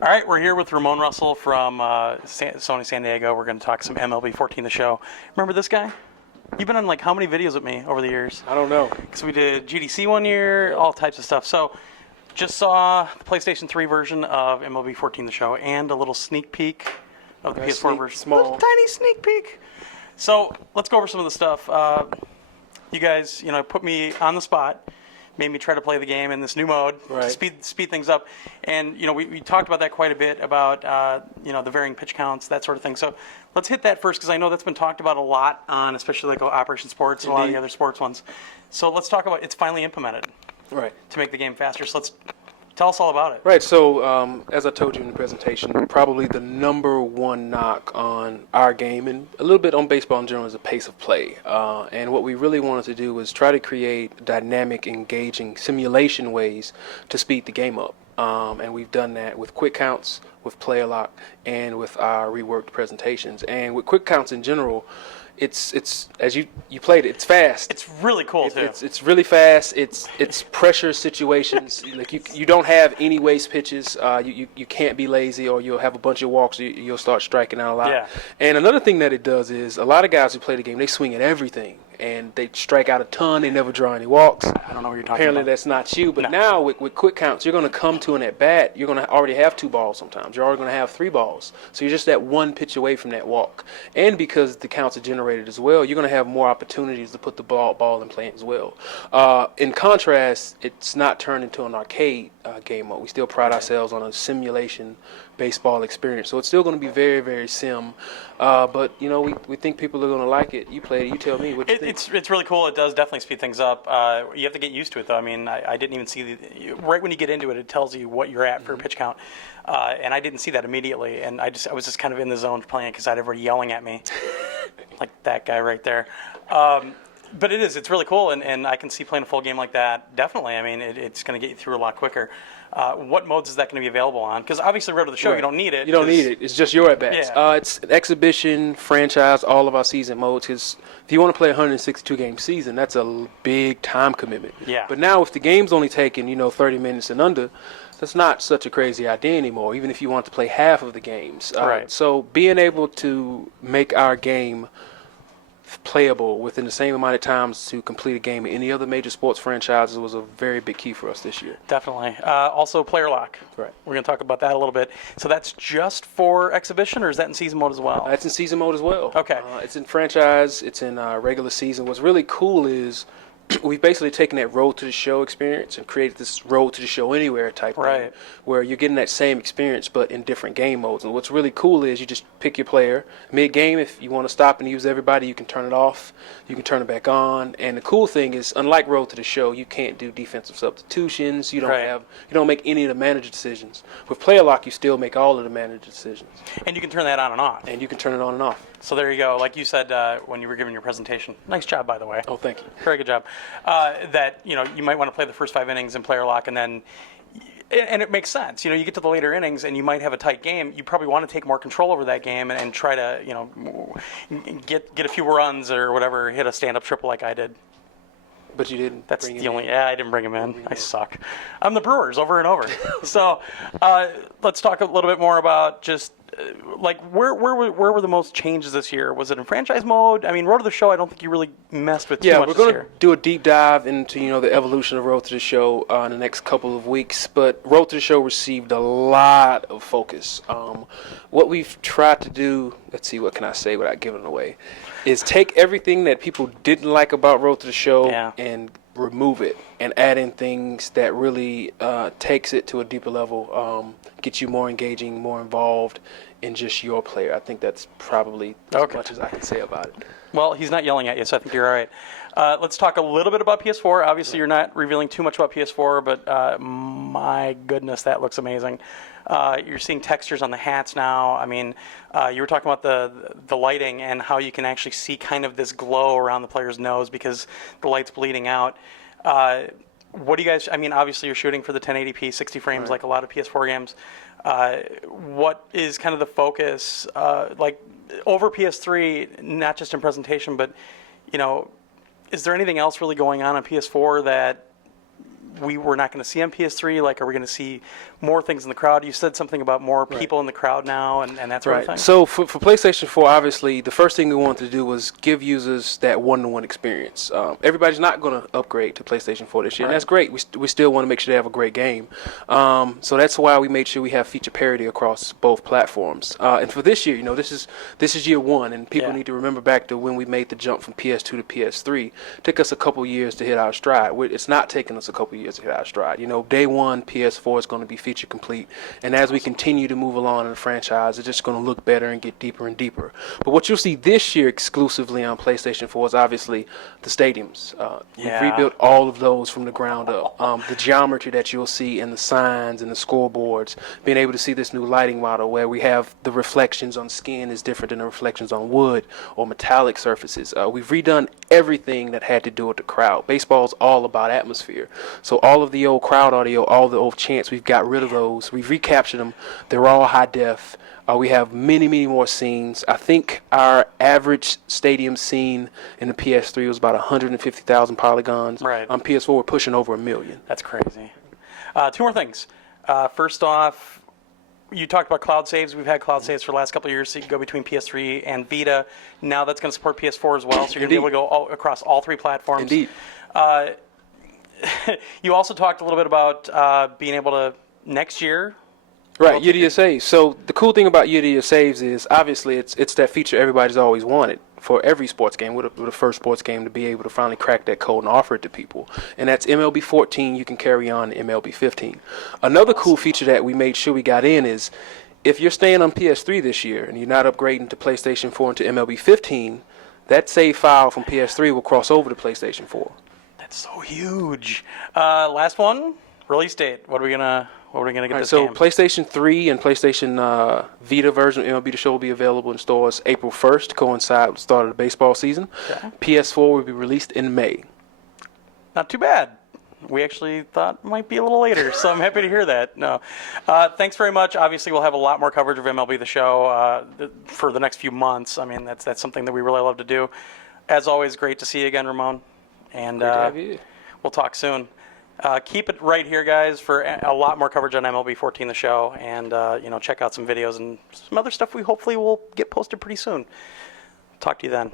All right, we're here with Ramone Russell from Sony San Diego. We're going to talk some MLB 14 The Show. Remember this guy? You've been on like how many videos with me over the years? I don't know. Because we did GDC one year, all types of stuff. So just saw the PlayStation 3 version of MLB 14 The Show and a little sneak peek of the PS4 version. Small. Little tiny sneak peek. So let's go over some of the stuff. You guys, put me on the spot. Made me try to play the game in this new mode to speed things up. And, we talked about that quite a bit, about, the varying pitch counts, that sort of thing. So let's hit that first, because I know that's been talked about a lot on, especially like Operation Sports and a lot of the other sports ones. So let's talk about, it's finally implemented to make the game faster. So let's tell us all about it. Right. So as I told you in the presentation, probably the number one knock on our game and a little bit on baseball in general is the pace of play. And what we really wanted to do was try to create dynamic, engaging simulation ways to speed the game up. And we've done that with quick counts, with player lock, and with our reworked presentations. And with quick counts in general, it's as you played it, it's fast. It's really cool too. It's really fast. It's pressure situations. Like you don't have any waste pitches. You can't be lazy, or you'll have a bunch of walks. You'll start striking out a lot. Yeah. And another thing that it does is a lot of guys who play the game, they swing at everything. And they strike out a ton. They never draw any walks. I don't know what you're talking Apparently about. that's not you. But No. now with quick counts, you're going to come to an at-bat. You're going to already have 2 balls sometimes. You're already going to have 3 balls. So you're just that one pitch away from that walk. And because the counts are generated as well, you're going to have more opportunities to put the ball in play as well. In contrast, it's not turned into an arcade game mode. We still pride ourselves on a simulation baseball experience. So it's still going to be very, very sim. But, we think people are going to like it. You played it. You tell me what you think. It's really cool. It does definitely speed things up. You have to get used to it, though. I mean, I didn't even see right when you get into it, it tells you what you're at for a pitch count, and I didn't see that immediately. And I was just kind of in the zone playing because I had everybody yelling at me, like that guy right there. But it's really cool, and I can see playing a full game like that. Definitely. I mean, it's going to get you through a lot quicker. What modes is that going to be available on? Because obviously, Road to the Show, you don't need it. You don't need it. It's just your at-bats. Yeah. It's an exhibition, franchise, all of our season modes. Because if you want to play a 162-game season, that's a big time commitment. Yeah. But now, if the game's only taking 30 minutes and under, that's not such a crazy idea anymore. Even if you want to play half of the games. Right. So being able to make our game playable within the same amount of times to complete a game in any other major sports franchises was a very big key for us this year. Definitely. Also, player lock. Right. We're going to talk about that a little bit. So that's just for exhibition, or is that in season mode as well? It's in season mode as well. Okay. It's in franchise. It's in regular season. What's really cool is we've basically taken that Road to the Show experience and created this Road to the Show Anywhere type thing, where you're getting that same experience but in different game modes. And what's really cool is you just pick your player. Mid-game, if you want to stop and use everybody, you can turn it off. You can turn it back on. And the cool thing is, unlike Road to the Show, you can't do defensive substitutions. You don't make any of the manager decisions. With Player Lock, you still make all of the manager decisions. And you can turn that on and off. And you can turn it on and off. So there you go. Like you said when you were giving your presentation. Nice job, by the way. Oh, thank you. Very good job. That you might want to play the first 5 innings in player lock, and it makes sense. You get to the later innings and you might have a tight game. You probably want to take more control over that game and try to get a few runs or whatever, hit a stand-up triple like I did. But you didn't. That's the only. Yeah, I didn't bring him in. I suck. I'm the Brewers over and over. So let's talk a little bit more about just like where were the most changes this year? Was it in franchise mode? I mean, Road to the Show, I don't think you really messed with too much we're this going year. to do a deep dive into the evolution of Road to the Show in the next couple of weeks. But Road to the Show received a lot of focus. What we've tried to do, let's see, what can I say without giving it away, is take everything that people didn't like about Road to the Show and remove it and add in things that really takes it to a deeper level, get you more engaging, more involved in just your player. I think that's probably as much as I can say about it. Well, he's not yelling at you, so I think you're all right. Let's talk a little bit about PS4. Obviously, you're not revealing too much about PS4, but my goodness, that looks amazing. You're seeing textures on the hats now. I mean, you were talking about the lighting and how you can actually see kind of this glow around the player's nose because the light's bleeding out. What do you guys, I mean, obviously you're shooting for the 1080p, 60 frames like a lot of PS4 games. What is kind of the focus, like over PS3, not just in presentation, but, is there anything else really going on PS4 that we were not going to see on PS3? Like, are we going to see more things in the crowd? You said something about more people in the crowd now and that sort of thing. So for PlayStation 4, obviously, the first thing we wanted to do was give users that one-to-one experience. Everybody's not going to upgrade to PlayStation 4 this year, and that's great. We still want to make sure they have a great game. So that's why we made sure we have feature parity across both platforms. And for this year, this is year one, and people need to remember back to when we made the jump from PS2 to PS3. It took us a couple years to hit our stride. It's not taking us a couple years to hit our stride. Day one, PS4 is going to be feature complete, and as we continue to move along in the franchise, it's just going to look better and get deeper and deeper. But what you'll see this year exclusively on PlayStation 4 is obviously the stadiums. We've rebuilt all of those from the ground up. The geometry that you'll see in the signs and the scoreboards, being able to see this new lighting model where we have the reflections on skin is different than the reflections on wood or metallic surfaces. We've redone everything that had to do with the crowd. Baseball's all about atmosphere. So all of the old crowd audio, all the old chants, we've got rid of those. We've recaptured them. They're all high def. We have many, many more scenes. I think our average stadium scene in the PS3 was about 150,000 polygons. Right. On PS4, we're pushing over 1 million. That's crazy. Two more things. First off, you talked about cloud saves. We've had cloud saves for the last couple of years, so you can go between PS3 and Vita. Now that's going to support PS4 as well, so you're going to be able to go across all three platforms. Indeed. You also talked a little bit about being able to, next year... Right, year to year saves. So the cool thing about year to year saves is obviously it's that feature everybody's always wanted for every sports game, with the first sports game to be able to finally crack that code and offer it to people. And that's MLB 14, you can carry on to MLB 15. Another cool feature that we made sure we got in is if you're staying on PS3 this year and you're not upgrading to PlayStation 4 into MLB 15, that save file from PS3 will cross over to PlayStation 4. That's so huge. Last one, release date. What are we gonna get this game? PlayStation 3 and PlayStation Vita version of MLB The Show will be available in stores April 1st to coincide with the start of the baseball season. Okay. PS4 will be released in May. Not too bad. We actually thought it might be a little later, so I'm happy to hear that. No, thanks very much. Obviously, we'll have a lot more coverage of MLB The Show for the next few months. I mean, that's something that we really love to do. As always, great to see you again, Ramone. And great to have you. We'll talk soon. Keep it right here, guys, for a lot more coverage on MLB 14 The Show, and check out some videos and some other stuff we hopefully will get posted pretty soon. Talk to you then.